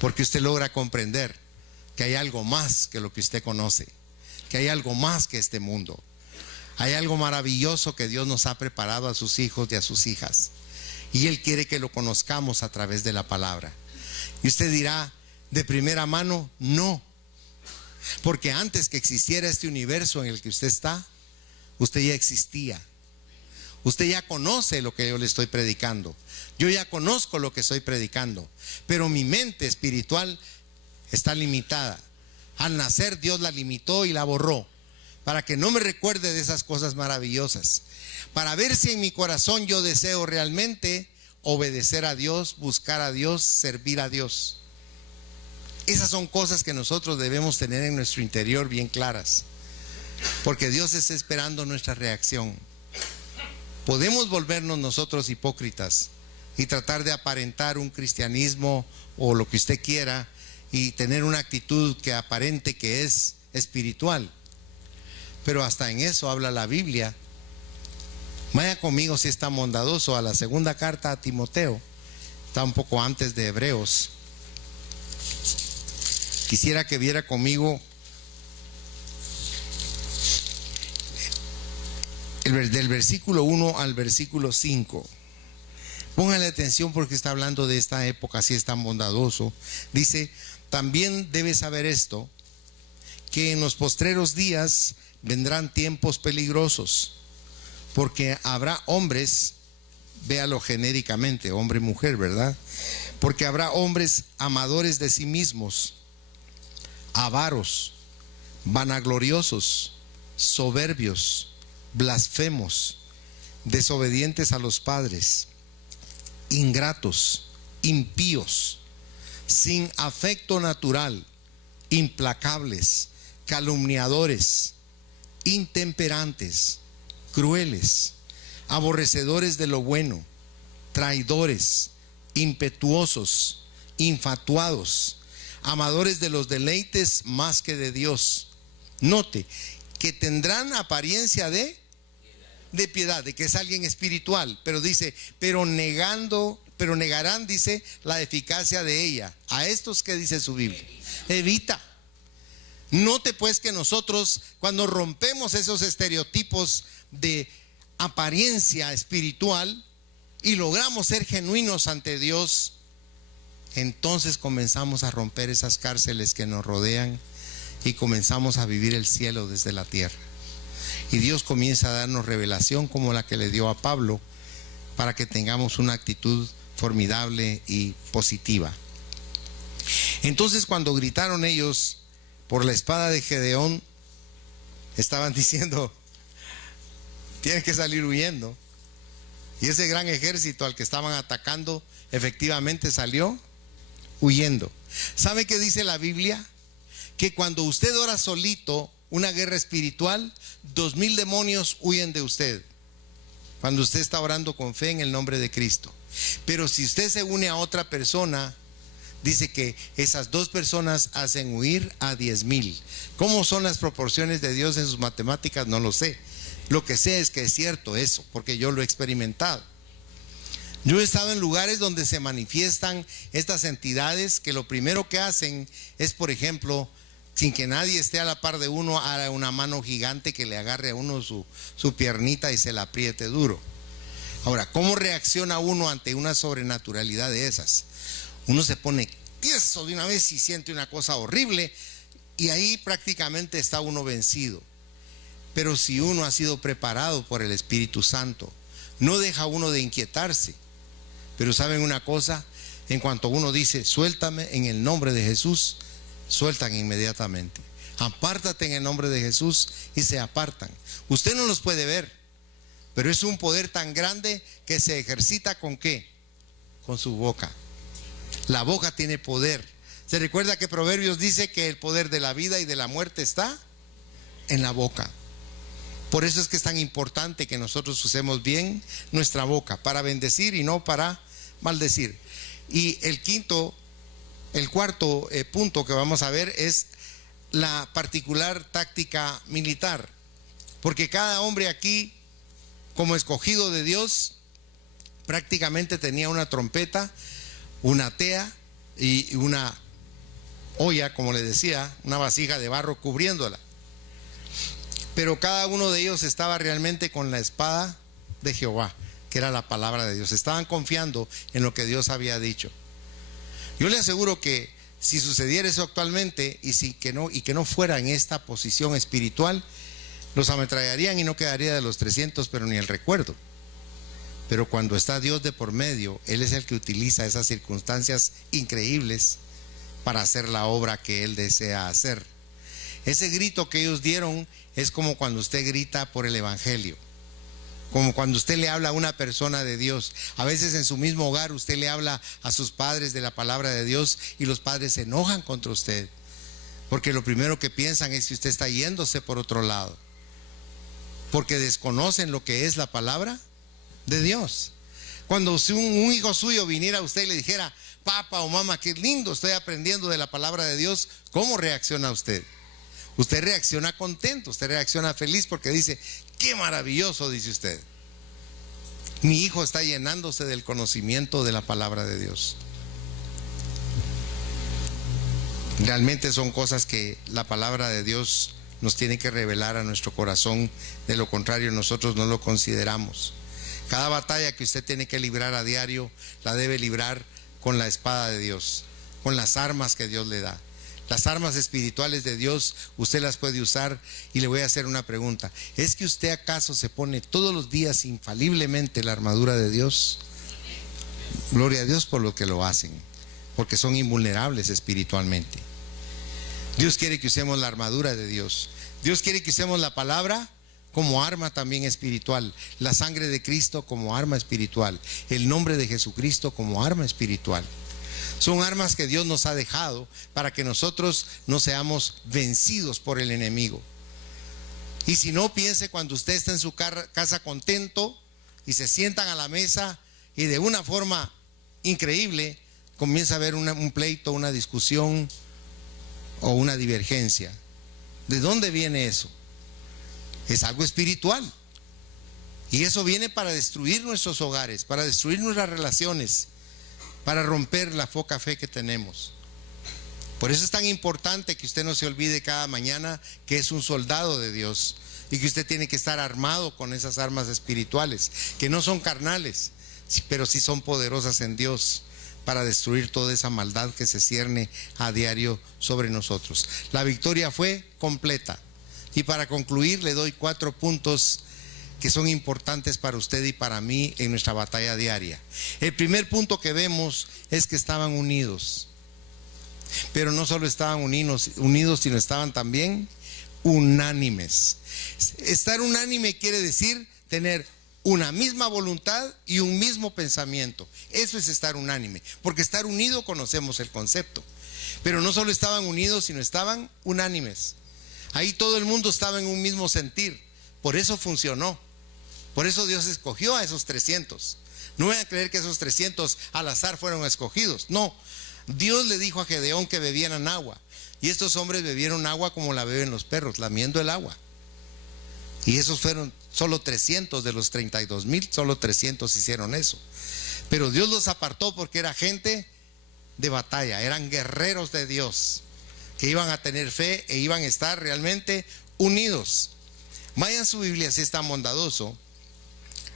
porque usted logra comprender que hay algo más que lo que usted conoce, que hay algo más que este mundo. Hay algo maravilloso que Dios nos ha preparado a sus hijos y a sus hijas, y Él quiere que lo conozcamos a través de la palabra. Y usted dirá de primera mano, no, porque antes que existiera este universo en el que usted está, usted ya existía. Usted ya conoce lo que yo le estoy predicando. Yo ya conozco lo que estoy predicando, pero mi mente espiritual está limitada. Al nacer Dios la limitó y la borró, para que no me recuerde de esas cosas maravillosas, para ver si en mi corazón yo deseo realmente obedecer a Dios, buscar a Dios, servir a Dios. Esas son cosas que nosotros debemos tener en nuestro interior bien claras, porque Dios está esperando nuestra reacción. Podemos volvernos nosotros hipócritas y tratar de aparentar un cristianismo o lo que usted quiera y tener una actitud que aparente que es espiritual, pero hasta en eso habla la Biblia. Vaya conmigo, si es tan bondadoso, a la segunda carta a Timoteo. Está un poco antes de Hebreos. Quisiera que viera conmigo del versículo 1 al versículo 5. Póngale atención porque está hablando de esta época, si es tan bondadoso. Dice, también debes saber esto, que en los postreros días vendrán tiempos peligrosos, porque habrá hombres, véalo genéricamente, hombre y mujer, ¿verdad? Porque habrá hombres amadores de sí mismos, avaros, vanagloriosos, soberbios, blasfemos, desobedientes a los padres, ingratos, impíos, sin afecto natural, implacables, calumniadores, intemperantes, crueles, aborrecedores de lo bueno, traidores, impetuosos, infatuados, amadores de los deleites más que de Dios. Note que tendrán apariencia de piedad, de que es alguien espiritual, pero dice, pero negarán, dice, la eficacia de ella. A estos, ¿qué dice su Biblia? Evita. Note pues que nosotros, cuando rompemos esos estereotipos de apariencia espiritual y logramos ser genuinos ante Dios, entonces comenzamos a romper esas cárceles que nos rodean y comenzamos a vivir el cielo desde la tierra. Y Dios comienza a darnos revelación como la que le dio a Pablo, para que tengamos una actitud formidable y positiva. Entonces, cuando gritaron ellos por la espada de Gedeón, estaban diciendo, tienen que salir huyendo. Y ese gran ejército al que estaban atacando efectivamente salió huyendo. ¿Sabe qué dice la Biblia? Que cuando usted ora solito una guerra espiritual, 2000 demonios huyen de usted, cuando usted está orando con fe en el nombre de Cristo. Pero si usted se une a otra persona, dice que esas dos personas hacen huir a 10,000. ¿Cómo son las proporciones de Dios en sus matemáticas? No lo sé. Lo que sé es que es cierto eso, porque yo lo he experimentado. Yo he estado en lugares donde se manifiestan estas entidades que lo primero que hacen es, por ejemplo, sin que nadie esté a la par de uno, a una mano gigante que le agarre a uno su piernita y se la apriete duro. Ahora, ¿cómo reacciona uno ante una sobrenaturalidad de esas? Uno se pone tieso de una vez y siente una cosa horrible, y ahí prácticamente está uno vencido. Pero si uno ha sido preparado por el Espíritu Santo, no deja uno de inquietarse. Pero ¿saben una cosa? En cuanto uno dice, suéltame en el nombre de Jesús, sueltan inmediatamente. Apártate en el nombre de Jesús y se apartan. Usted no los puede ver, pero es un poder tan grande que se ejercita ¿con qué? Con su boca. La boca tiene poder. Se recuerda que Proverbios dice que el poder de la vida y de la muerte está en la boca. Por eso es que es tan importante que nosotros usemos bien nuestra boca para bendecir y no para maldecir. Y el cuarto punto que vamos a ver es la particular táctica militar, porque cada hombre aquí, como escogido de Dios, prácticamente tenía una trompeta, una tea y una olla, como le decía, una vasija de barro cubriéndola. Pero cada uno de ellos estaba realmente con la espada de Jehová, que era la palabra de Dios. Estaban confiando en lo que Dios había dicho. Yo le aseguro que si sucediera eso actualmente y que no fuera en esta posición espiritual, los ametrallarían y no quedaría de los 300, pero ni el recuerdo. Pero cuando está Dios de por medio, Él es el que utiliza esas circunstancias increíbles para hacer la obra que Él desea hacer. Ese grito que ellos dieron es como cuando usted grita por el evangelio, como cuando usted le habla a una persona de Dios. A veces en su mismo hogar usted le habla a sus padres de la palabra de Dios y los padres se enojan contra usted, porque lo primero que piensan es que usted está yéndose por otro lado, porque desconocen lo que es la palabra de Dios. Cuando un hijo suyo viniera a usted y le dijera: papá o mamá, qué lindo, estoy aprendiendo de la palabra de Dios, ¿cómo reacciona usted? Usted reacciona contento, usted reacciona feliz, porque dice: qué maravilloso, dice usted. Mi hijo está llenándose del conocimiento de la palabra de Dios. Realmente son cosas que la palabra de Dios nos tiene que revelar a nuestro corazón. De lo contrario, nosotros no lo consideramos. Cada batalla que usted tiene que librar a diario, la debe librar con la espada de Dios, con las armas que Dios le da. Las armas espirituales de Dios usted las puede usar. Y le voy a hacer una pregunta: ¿es que usted acaso se pone todos los días infaliblemente la armadura de Dios? Gloria a Dios por lo que lo hacen, porque son invulnerables espiritualmente. Dios quiere que usemos la armadura de Dios. Dios quiere que usemos la palabra como arma también espiritual, la sangre de Cristo como arma espiritual, el nombre de Jesucristo como arma espiritual. Son armas que Dios nos ha dejado para que nosotros no seamos vencidos por el enemigo. Y si no, piense cuando usted está en su casa contento y se sientan a la mesa y de una forma increíble comienza a haber un pleito, una discusión o una divergencia. ¿De dónde viene eso? Es algo espiritual. Y eso viene para destruir nuestros hogares, para destruir nuestras relaciones, para romper la poca fe que tenemos. Por eso es tan importante que usted no se olvide cada mañana que es un soldado de Dios y que usted tiene que estar armado con esas armas espirituales, que no son carnales, pero sí son poderosas en Dios para destruir toda esa maldad que se cierne a diario sobre nosotros. La victoria fue completa. Y para concluir, le doy 4 puntos que son importantes para usted y para mí en nuestra batalla diaria. El primer punto que vemos es que estaban unidos. Pero no solo estaban unidos, sino estaban también unánimes. Estar unánime quiere decir tener una misma voluntad y un mismo pensamiento. Eso es estar unánime, porque estar unido conocemos el concepto. Pero no solo estaban unidos, sino estaban unánimes. Ahí todo el mundo estaba en un mismo sentir. Por eso funcionó. Por eso Dios escogió a esos 300. No vayan a creer que esos 300 al azar fueron escogidos. No, Dios le dijo a Gedeón que bebieran agua. Y estos hombres bebieron agua como la beben los perros, lamiendo el agua. Y esos fueron solo 300 de los 32,000, solo 300 hicieron eso. Pero Dios los apartó porque era gente de batalla, eran guerreros de Dios, que iban a tener fe e iban a estar realmente unidos. Vayan su Biblia, si es tan bondadoso,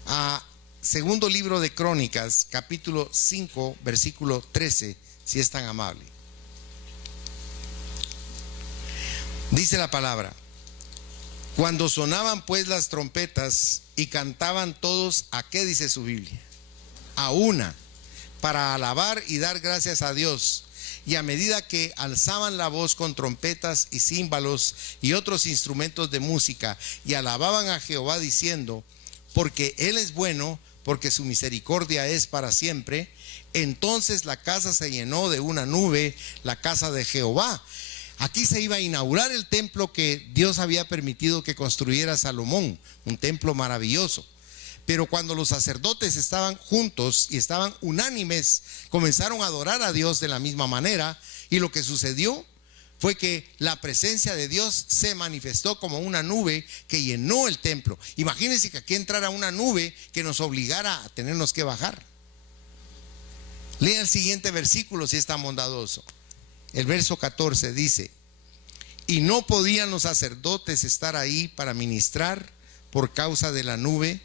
a segundo libro de Crónicas, capítulo 5, versículo 13, si es tan amable. Dice la palabra: cuando sonaban pues las trompetas y cantaban todos, ¿a qué dice su Biblia? A una, para alabar y dar gracias a Dios. y a medida que alzaban la voz con trompetas y címbalos y otros instrumentos de música y alababan a Jehová diciendo: porque Él es bueno, porque su misericordia es para siempre, entonces la casa se llenó de una nube, la casa de Jehová. Aquí se iba a inaugurar el templo que Dios había permitido que construyera Salomón, un templo maravilloso. Pero cuando los sacerdotes estaban juntos y estaban unánimes, comenzaron a adorar a Dios de la misma manera, y lo que sucedió fue que la presencia de Dios se manifestó como una nube que llenó el templo. Imagínense que aquí entrara una nube que nos obligara a tenernos que bajar. Lea el siguiente versículo si es tan bondadoso. El verso 14 dice: y no podían los sacerdotes estar ahí para ministrar por causa de la nube,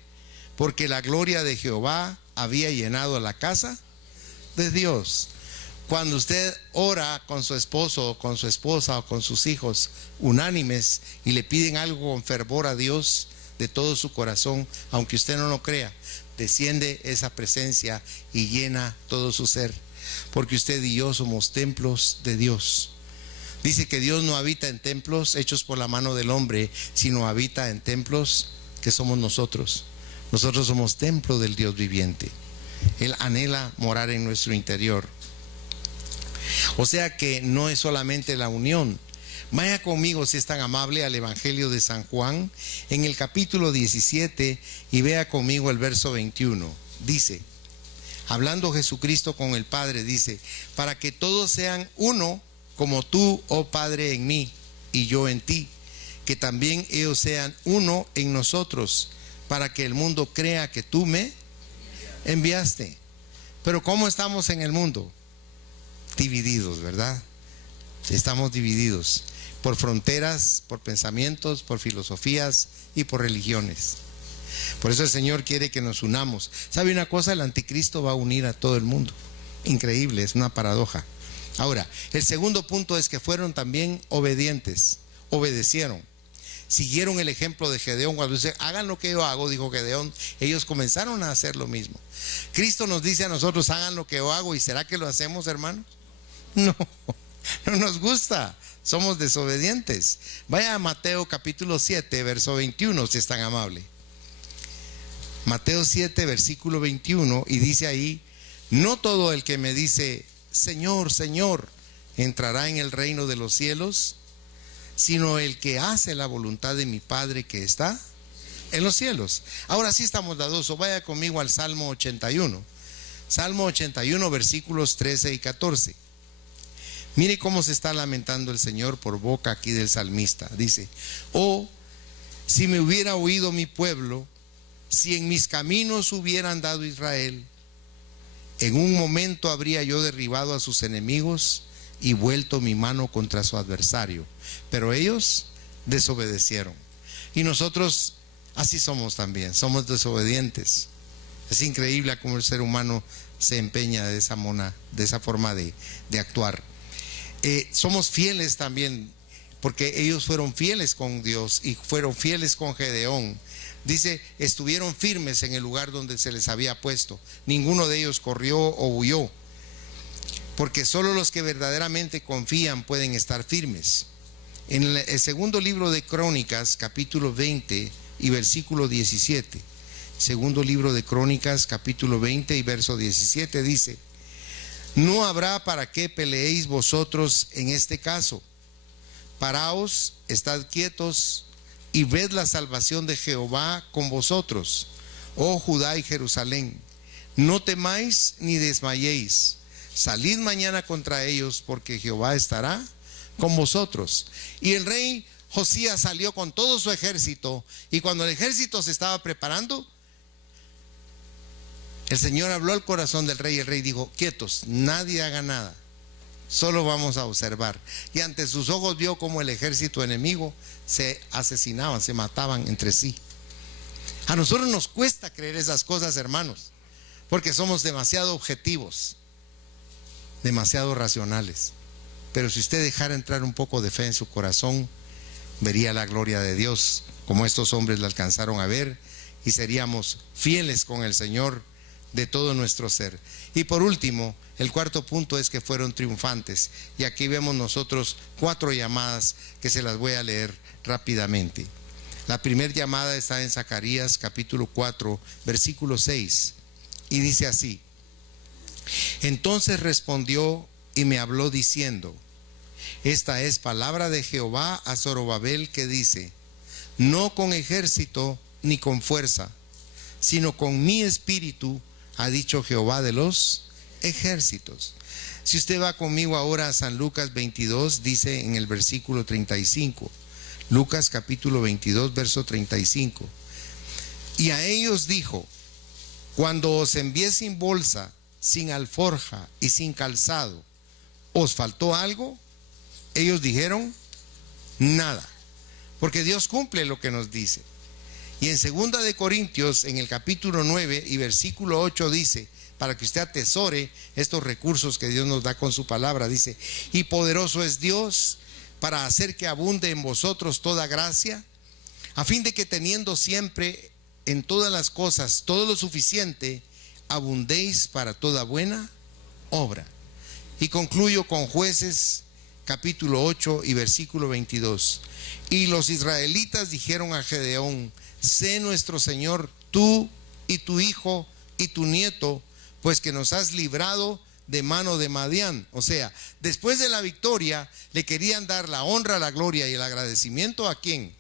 porque la gloria de Jehová había llenado la casa de Dios. Cuando usted ora con su esposo o con su esposa o con sus hijos unánimes y le piden algo con fervor a Dios de todo su corazón, aunque usted no lo crea, desciende esa presencia y llena todo su ser, porque usted y yo somos templos de Dios. Dice que Dios no habita en templos hechos por la mano del hombre, sino habita en templos que somos nosotros. Nosotros somos templo del Dios viviente. Él anhela morar en nuestro interior. O sea que no es solamente la unión. Vaya conmigo, si es tan amable, al Evangelio de San Juan, en el capítulo 17, y vea conmigo el verso 21. Dice, hablando Jesucristo con el Padre, dice: para que todos sean uno, como tú, oh Padre, en mí y yo en ti, que también ellos sean uno en nosotros, para que el mundo crea que tú me enviaste. Pero ¿cómo estamos en el mundo? Divididos, ¿verdad? Estamos divididos por fronteras, por pensamientos, por filosofías y por religiones. Por eso el Señor quiere que nos unamos. ¿Sabe una cosa? El anticristo va a unir a todo el mundo. Increíble, es una paradoja. Ahora, el segundo punto es que fueron también obedientes, obedecieron. Siguieron el ejemplo de Gedeón. Cuando dice, hagan lo que yo hago, dijo Gedeón, ellos comenzaron a hacer lo mismo. Cristo nos dice a nosotros, hagan lo que yo hago, ¿y será que lo hacemos, hermanos? No, no nos gusta, somos desobedientes. Vaya a Mateo capítulo 7, verso 21, si es tan amable. Mateo 7, versículo 21, y dice ahí: no todo el que me dice, Señor, Señor, entrará en el reino de los cielos, sino el que hace la voluntad de mi Padre que está en los cielos. Ahora sí está bondadoso, vaya conmigo al Salmo 81. Salmo 81, versículos 13 y 14. Mire cómo se está lamentando el Señor por boca aquí del salmista. Dice: oh, si me hubiera oído mi pueblo, si en mis caminos hubiera andado Israel, en un momento habría yo derribado a sus enemigos y vuelto mi mano contra su adversario. Pero ellos desobedecieron. Y nosotros así somos también, somos desobedientes. Es increíble cómo el ser humano se empeña de esa forma de actuar. Somos fieles también, porque ellos fueron fieles con Dios y fueron fieles con Gedeón. Dice, estuvieron firmes en el lugar donde se les había puesto. Ninguno de ellos corrió o huyó, porque solo los que verdaderamente confían pueden estar firmes. En el segundo libro de Crónicas, capítulo 20 y versículo 17. Segundo libro de Crónicas, capítulo 20 y verso 17 dice: no habrá para qué peleéis vosotros en este caso. Paraos, estad quietos y ved la salvación de Jehová con vosotros, oh Judá y Jerusalén. No temáis ni desmayéis. Salid mañana contra ellos, porque Jehová estará con vosotros. Y el rey Josías salió con todo su ejército, y cuando el ejército se estaba preparando, el Señor habló al corazón del rey, y el rey dijo: quietos, nadie haga nada, solo vamos a observar. Y ante sus ojos vio como el ejército enemigo se asesinaban, se mataban entre sí. A nosotros nos cuesta creer esas cosas, hermanos, porque somos demasiado objetivos, demasiado racionales. Pero si usted dejara entrar un poco de fe en su corazón, vería la gloria de Dios como estos hombres la alcanzaron a ver, y seríamos fieles con el Señor de todo nuestro ser. Y por último, el cuarto punto es que fueron triunfantes. Y aquí vemos nosotros 4 llamadas que se las voy a leer rápidamente. La primera llamada está en Zacarías capítulo 4, versículo 6. Y dice así: entonces respondió y me habló diciendo: esta es palabra de Jehová a Zorobabel, que dice: no con ejército ni con fuerza, sino con mi espíritu, ha dicho Jehová de los ejércitos. Si usted va conmigo ahora a San Lucas 22, dice en el versículo 35, Lucas capítulo 22, verso 35: y a ellos dijo: cuando os envié sin bolsa, sin alforja y sin calzado, ¿os faltó algo? Ellos dijeron: nada, porque Dios cumple lo que nos dice. Y en 2 de Corintios, en el capítulo 9 y versículo 8 dice, para que usted atesore estos recursos que Dios nos da con su palabra, dice: y poderoso es Dios para hacer que abunde en vosotros toda gracia, a fin de que teniendo siempre en todas las cosas todo lo suficiente, abundéis para toda buena obra. Y concluyo con Jueces capítulo 8 y versículo 22. Y los israelitas dijeron a Gedeón: sé nuestro Señor tú y tu hijo y tu nieto, pues que nos has librado de mano de Madián. O sea, después de la victoria le querían dar la honra, la gloria y el agradecimiento ¿a quién?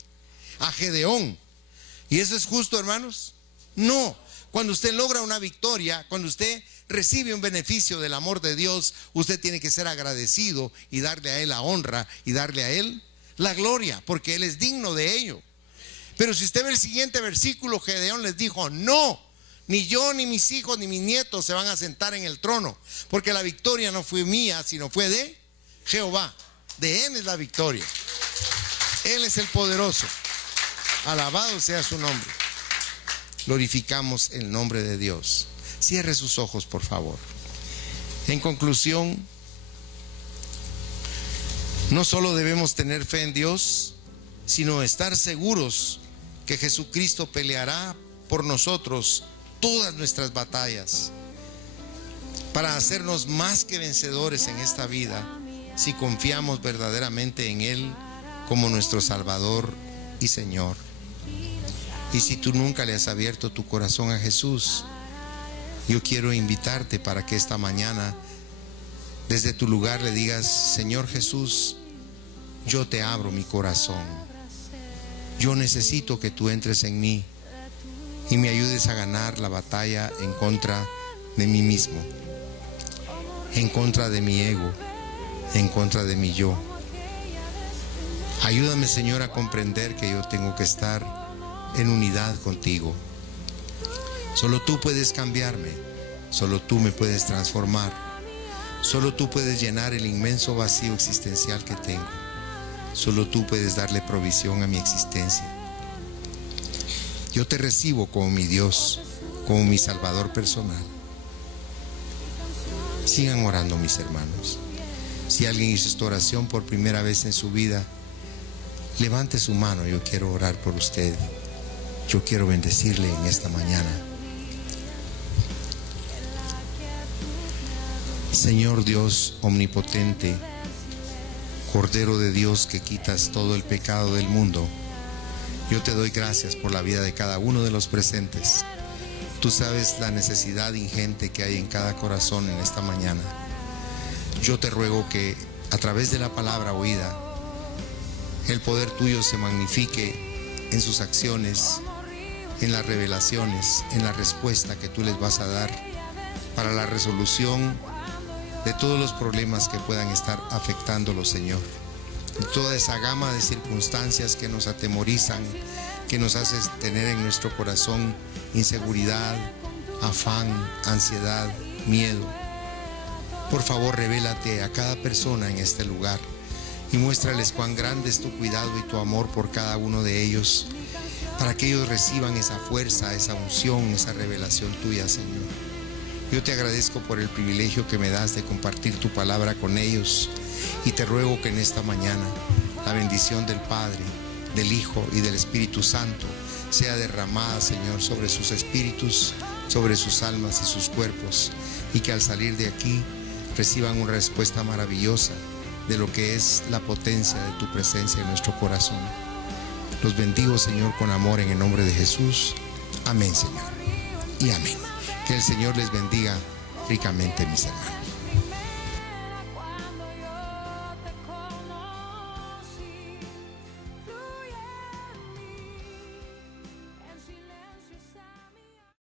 A Gedeón. ¿Y eso es justo, hermanos? No. Cuando usted logra una victoria, cuando usted recibe un beneficio del amor de Dios, usted tiene que ser agradecido y darle a Él la honra y darle a Él la gloria, porque Él es digno de ello. Pero si usted ve el siguiente versículo, Gedeón les dijo: no, ni yo, ni mis hijos, ni mis nietos se van a sentar en el trono, porque la victoria no fue mía, sino fue de Jehová. De Él es la victoria. Él es el poderoso. Alabado sea su nombre. Glorificamos el nombre de Dios. Cierre sus ojos, por favor. En conclusión, no solo debemos tener fe en Dios, sino estar seguros que Jesucristo peleará por nosotros todas nuestras batallas, para hacernos más que vencedores en esta vida, si confiamos verdaderamente en Él como nuestro Salvador y Señor. Y si tú nunca le has abierto tu corazón a Jesús, yo quiero invitarte para que esta mañana desde tu lugar le digas: Señor Jesús, yo te abro mi corazón. Yo necesito que tú entres en mí y me ayudes a ganar la batalla en contra de mí mismo, en contra de mi ego, en contra de mi yo. Ayúdame, Señor, a comprender que yo tengo que estar en unidad contigo. Solo tú puedes cambiarme, solo tú me puedes transformar, solo tú puedes llenar el inmenso vacío existencial que tengo, solo tú puedes darle provisión a mi existencia. Yo te recibo como mi Dios, como mi Salvador personal. Sigan orando, mis hermanos. Si alguien hizo esta oración por primera vez en su vida, levante su mano. Yo quiero orar por usted. Yo quiero bendecirle en esta mañana. Señor Dios omnipotente, Cordero de Dios que quitas todo el pecado del mundo, yo te doy gracias por la vida de cada uno de los presentes. Tú sabes la necesidad ingente que hay en cada corazón en esta mañana. Yo te ruego que a través de la palabra oída, el poder tuyo se magnifique en sus acciones, en las revelaciones, en la respuesta que tú les vas a dar para la resolución de todos los problemas que puedan estar afectándolos, Señor. De toda esa gama de circunstancias que nos atemorizan, que nos hace tener en nuestro corazón inseguridad, afán, ansiedad, miedo. Por favor, revélate a cada persona en este lugar y muéstrales cuán grande es tu cuidado y tu amor por cada uno de ellos, para que ellos reciban esa fuerza, esa unción, esa revelación tuya, Señor. Yo te agradezco por el privilegio que me das de compartir tu palabra con ellos, y te ruego que en esta mañana la bendición del Padre, del Hijo y del Espíritu Santo sea derramada, Señor, sobre sus espíritus sobre sus almas y sus cuerpos, y que al salir de aquí reciban una respuesta maravillosa de lo que es la potencia de tu presencia en nuestro corazón. Los bendigo, Señor, con amor en el nombre de Jesús. Amén, Señor, y amén. Que el Señor les bendiga ricamente, mis hermanos.